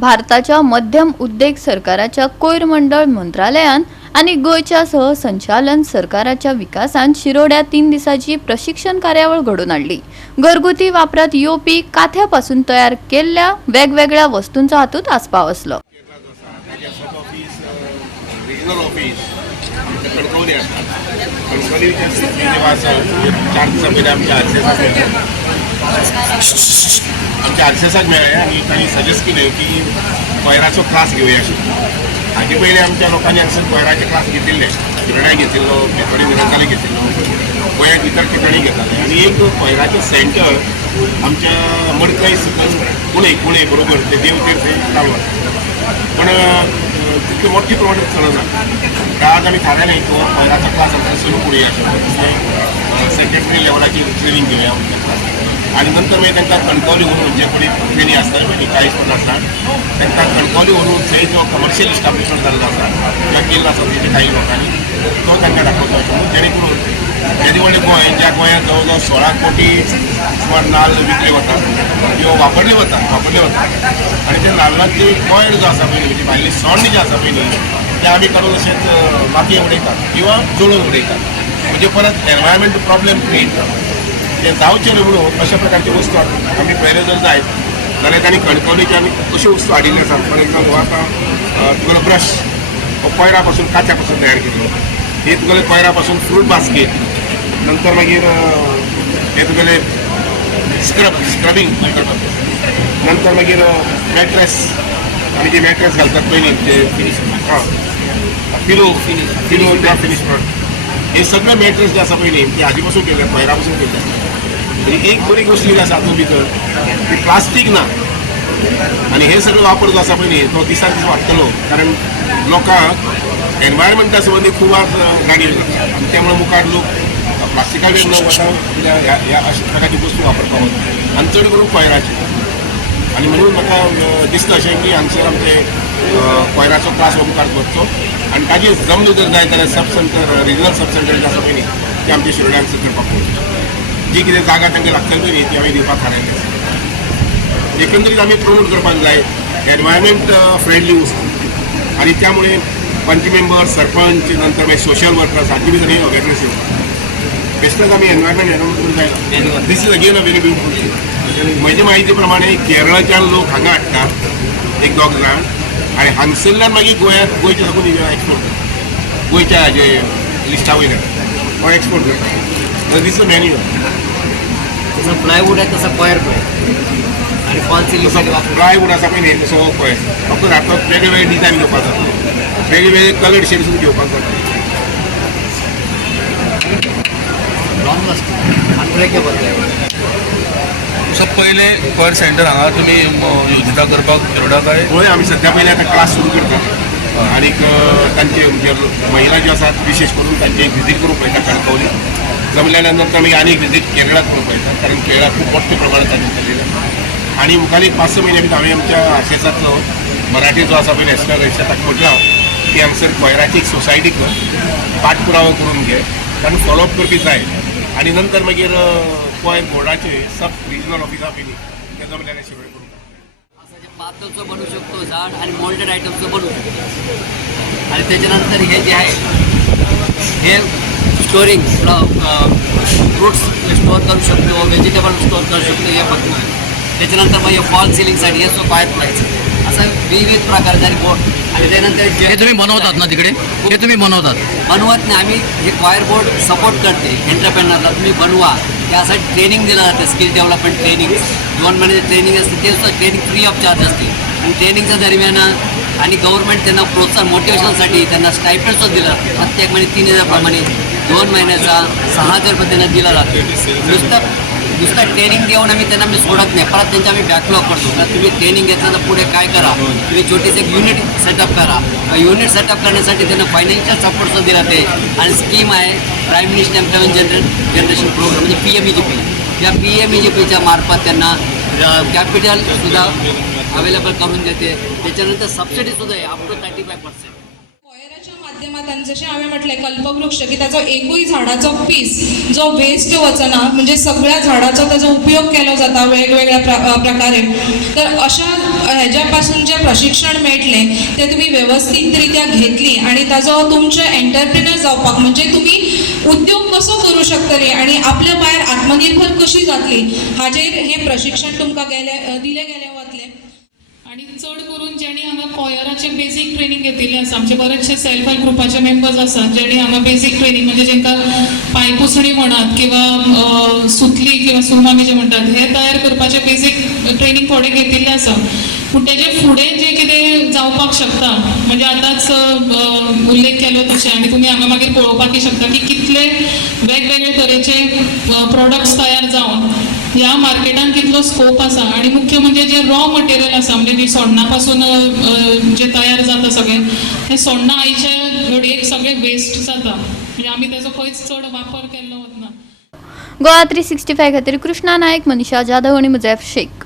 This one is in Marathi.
भारताच्या मध्यम उद्योग सरकाराच्या कोयर मंडळ मंत्रालयान आणि गोयच्या सहसंचालन सरकाराच्या विकासान शिरोड्यात 3 दिवसाची प्रशिक्षण कार्यावळ घडून आणली। घरगुती वापरात येवपी काथ्यापासून तयार केलेल्या वेगवेगळ्या वस्तूंचा हातूंत आस्पाव असलो। आमच्या आरसेसाक मेळ्ळे आनी तांणी सजेस्ट केले की कोयराचो क्लास घेवया हाजे पयलीं आमच्या लोकांनी हांगसर कोयराचे क्लास घेतिल्ले, शिरोड्या घेतिल्लो, बेतोडी निरंकाले घेतिल्लो, गोंयांत इतर ठिकाणी घेताले आनी एक कोयराचें सेंटर आमच्या मडकय सकल कुणे बरोबर ते देवतीर्थ चालू पण तितके मोठे प्रमाणात चलना। आज आमी थारायलें की कोयराचो क्लास आमकां सुरू करूया, सेक्रेटरी लेवलाची ट्रेनिंग घेवया आणि नंतर मागीर तांकां कणकवली व्हरून जे कडेन ट्रेनी आसता पळय 40-50 तांकां कणकवली व्हरून थंय जो कमर्शियल इस्टाब्लिशमेंट जाल्लो आसा किंवा केल्लो आसा तेजे काही लोकांनी तो तांकां दाखोवचो जेणे करून येदें व्हडलें गोंय ज्या गोंयांत जवळ जवळ 16 कोटी सुमार नाल्ल विकले वतात किंवा वापरले वतात आणि ते नाल्लांचे कोयर जो आसा पळय म्हणजे भायली सोंड जे आसा पळय ते आमी काडून अशेंच मातयेक उडयतात किंवा जळोवन उडयतात म्हणजे परत एनवायरमेंट प्रॉब्लेम क्रिएट जाता। ते जावचे न्हू म्हणून अशा प्रकारची वस्तू आमी पयले जर जायत जाल्यार तांणी कणकवलीचे आमी अश्यो वस्तू हाडिल्ल्यो आसात। फॉर एक्झाम्पल आतां तुगेलो ब्रश हो कोयरा पासून काच्या पासून तयार केल्लो, हे तुगेले कोयरा पासून फ्रूट बास्केट, नंतर मागीर हे तुगेले स्क्रबिंग करतात, नंतर मागीर मॅट्रेस आमी जे मॅट्रेस घालतात पयलीं ते पिलो फिनिश प्रॉडक्ट हे सगळे मॅट्रेस जे आसा पळय ते हाजे पासून केल्ले, कोयरा पासून केल्ले। म्हणजे एक बरी गोष्ट कितें आसा हातूंत भितर की प्लास्टीक ना आनी हे सगळे वापर जो आसा पळय तो दिसान दीस वाडटलो कारण लोकांक एनवायरमेंटा संबंदी खूब जाणीव जाता आनी त्यामुळे मुखार लोक प्लास्टिकाचेर न वता ह्या अशा प्रकारची वस्तू वापरपाक वता आनी चड करून कोयराची। आनी म्हणून म्हाका दिसता अशें की हांगसर आमचे कोयराचो क्लास हो मुखार वचचो आनी ताजी जमलो जर जाय जाल्यार sub centre regional sub centre जे आसा पळय ते आमच्या शिरोड्याक करपाक पडटा। जी कितें जागा तांकां लागतली पळय ती आमी दिवपाक थारायले। एकंदरीत आमी प्रमोट करपाक जाय एनवायरमेंट फ्रेंडली वस्तू आनी त्यामुळे पंच मेंबर, सरपंच, नंतर मागीर सोशल वर्कर्स हांची बी सगळी अवेरनेस येवपाक बेश्टोच आमी एनवायरमेंट हें करून जायना। This is again a very beautiful thing. म्हजे म्हायती प्रमाणे केरळाच्यान लोक हांगा हाडटात एक दोग जाण आनी हांगसरल्यान मागीर गोंयच्या साकून एक्सपोर्ट करतात, गोंयच्या हाजे लिस्टा वयल्यान हो एक्सपोर्ट करतात। दीस इज मॅन्युअल जसं प्लायवूड आहे तसं कोयर आणि फॉल सिलिंग प्लायवूड आसा पळय न्ही तसो हो कोयर फक्त हातूंत वेगळे डिजायन घेवपाक जाता, वेगळे कलर्ड शेड्स घेवपाक जाता। लॉंग असतो अनब्रेकेबल सर पहिले कोयर सेंटर हांगा तुमी योजिता करपाक शिरोडा काय? होय आमी सध्या पयलीं आतां क्लास सुरू करता आनीक तांचे महिला ज्यो आसात विशेष करून तांचे एक विजीट करूंक पळयता कणकवली जमल्या नंतर आमी आनी एक विजीट केरळाक करूंक पळयता कारण केरळाक खूब मोठ्या प्रमाणात तांचे चलिल्लें आनी मुखार एक 5-6 म्हयने भितर हांवें आमच्या आरसेसांतलो मराठी जो आसा पळय नॅशनल रजिस्टर ताका म्हटलां की हांगसर कोयराची एक सोसायटी कर, पाठपुरावो करून घे कारण फॉलोअप करपी जाय आनी नंतर मागीर कोयर बोर्डाचे सब रिजनल ऑफिसां पयलीं ते जमल्यार शिरोडे करूंक पातळचं बनवू शकतो झाड आणि मोल्डेड आयटमचं बनवू शकतो आणि त्याच्यानंतर हे जे आहे हे स्टोरिंग फ्रूट्स स्टोअर करू शकतो, व्हेजिटेबल स्टोअर करू शकतो हे बघतो। त्याच्यानंतर मग हे फॉल सिलिंगसाठी हे सोपायत पाहिजे असं विविध प्रकारचे आणि बोर्ड आणि त्यानंतर हे तुम्ही बनवतात ना तिकडे? हे तुम्ही बनवतात? बनवत नाही आम्ही हे क्वायर बोर्ड सपोर्ट करते एंटरप्रेनरला तुम्ही बनवा त्यासाठी ट्रेनिंग दिलं जातं स्किल डेव्हलपमेंट ट्रेनिंग 2 महिन्याची ट्रेनिंग असते ते सुद्धा ट्रेनिंग फ्री ऑफ चार्ज असते आणि ट्रेनिंगच्या दरम्यान आणि गव्हर्नमेंट त्यांना प्रोत्साहन मोटिवेशनसाठी त्यांना स्टायपेंड सुद्धा दिलं जातं प्रत्येक महिने 3000 प्रमाणे 2 महिन्याचा 6000 रुपये त्यांना दिला जातो। नुसतं ट्रेनिंग देऊन आम्ही त्यांना सोडत नाही परत त्यांच्या आम्ही बॅकलॉग करतो तर तुम्ही ट्रेनिंग घेतलं तर पुढे काय करा तुम्ही छोटीशी एक युनिट सेटअप करा युनिट सेटअप करण्यासाठी त्यांना फायनान्शियल सपोर्ट सुद्धा दिला जाते आणि स्कीम आहे prime minister employment generation programme म्हणजे PMEGP या PMEGPच्या मार्फत त्यांना कॅपिटल सुद्धा अवेलेबल करून देते त्याच्यानंतर सबसिडी सुद्धा आहे अप टू 35%। माध्यमांतल्यान जशें हांवें म्हटलें कल्पवृक्ष की ताचो एकूय झाडाचो पीस जो वेस्ट वचना म्हणजे सगळ्या झाडाचो ताचो उपयोग केलो जाता वेगवेगळ्या प्रकारे. तर अशा हेज्या पासून जें प्रशिक्षण मेळटलें तें तुमी वेवस्थीत रित्या घेतली आनी ताचो तुमचे एंटरप्रिनर जावपाक म्हणजे तुमी उद्योग कसो करूं शकतली आनी आपल्या पांयार आत्मनिर्भर कशी जातली हाचेर हें प्रशिक्षण तुमकां दिलें गेलें वतलें. आणि चड करून जेणी हांगा कॉयराचे बेसीक ट्रेनिंग घेतिल्ले आसा. आमचे बरेचशे सेल्फ हेल्प ग्रुपाचे मेंबर्स आसात जेणी हांगा बेसीक ट्रेनिंग म्हणजे जेंकां पांयपुसणी म्हणत किंवा सुतली किंवा सुमामी जे म्हणटात हे तयार करपाचे बेसीक ट्रेनिंग थोडे घेतिल्ले आसा. पूण तेजे फुडें जे कितें जावपाक शकता म्हणजे आतांच उल्लेख केलो तशें आनी तुमी हांगा मागीर पळोवपाकय शकता की कितले वेगवेगळे तरेचे प्रोडक्ट्स तयार जावन ह्या मार्केटान कितलो स्कोप आसा. आनी मुख्य म्हणजे जे रॉ मटेरियल आसा म्हणजे जी सोण्णा पासून जे तयार जाता सगळें हें सोण्णा आयचे घडयेक सगळें वेस्ट जाता म्हणजे आमी तेजो खंयच चड वापर केल्लो वतना. गोवा 365 खातीर कृष्णा नायक, मनीषा जाधव आणि मुजैफ शेख.